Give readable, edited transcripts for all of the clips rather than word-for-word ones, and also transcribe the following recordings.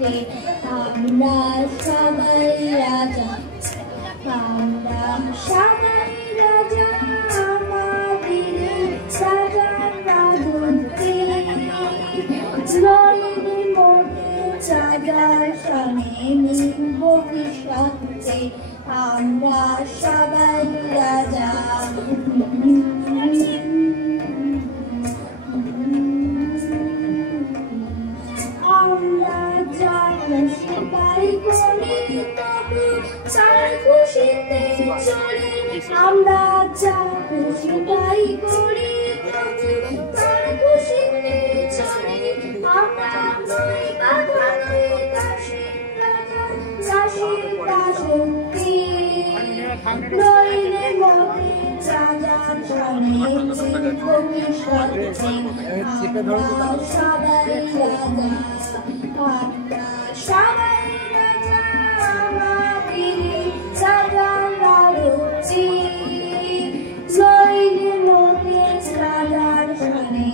শক্তি আমরা সবাই রাজা আমরা সবাই রাজা আমাদের রাজার রাজত্বে জয়নি মোটে রাজার সনে নিব সত্যে আমরা সবাই রাজা আমরা যারা সিপাই করি তবু তার খুশিতে চলি আমরা যারা সিপাই করি তবু তার খুশিতে চলি আমরা নই বাধা নই দাসী রাজা দাসী দাসী নইলে মতে রাজার সনে ভবিষ্যতে আমরা সবাই রাজা আমরা সবাই রাজা আমাদের রাজার রাজত্বে নইলে মতে রাজার সনে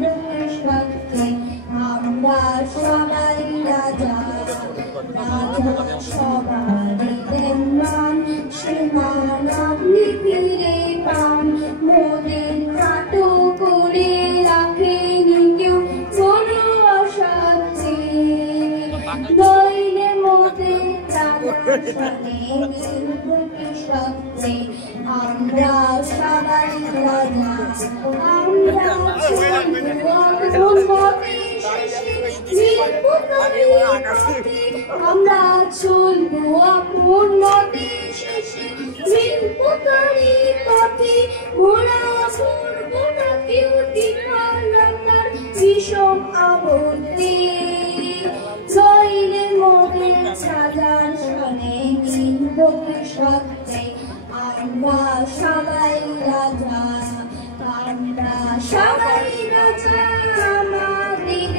ভবিষ্যতে আমরা সবাই রাজা রাজা সবারই মান সীমানাম ফিরে পান মোদের খাটো করে রাখেনি কেউ কোনো অশান্তি নইলে মোদের রাজার সনে ভবিষ্যতে আমরা সবাই রাজা আমরা আমরা চলবো আপন নদী শেষে নীলপতারি পথে মোরা করবো না কেউ টিকার বিষম আবর্তে নইলে মোদের সাজার সনে ভবিষ্যতে আমরা সবাই রাজা আমরা সবাই রাজা আমাদের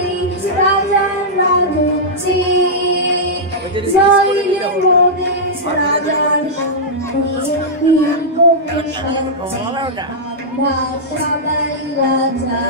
রাজার রাজত্বে নইলে মোদের রাজার ভবিষ্যতে আমরা সবাই রাজা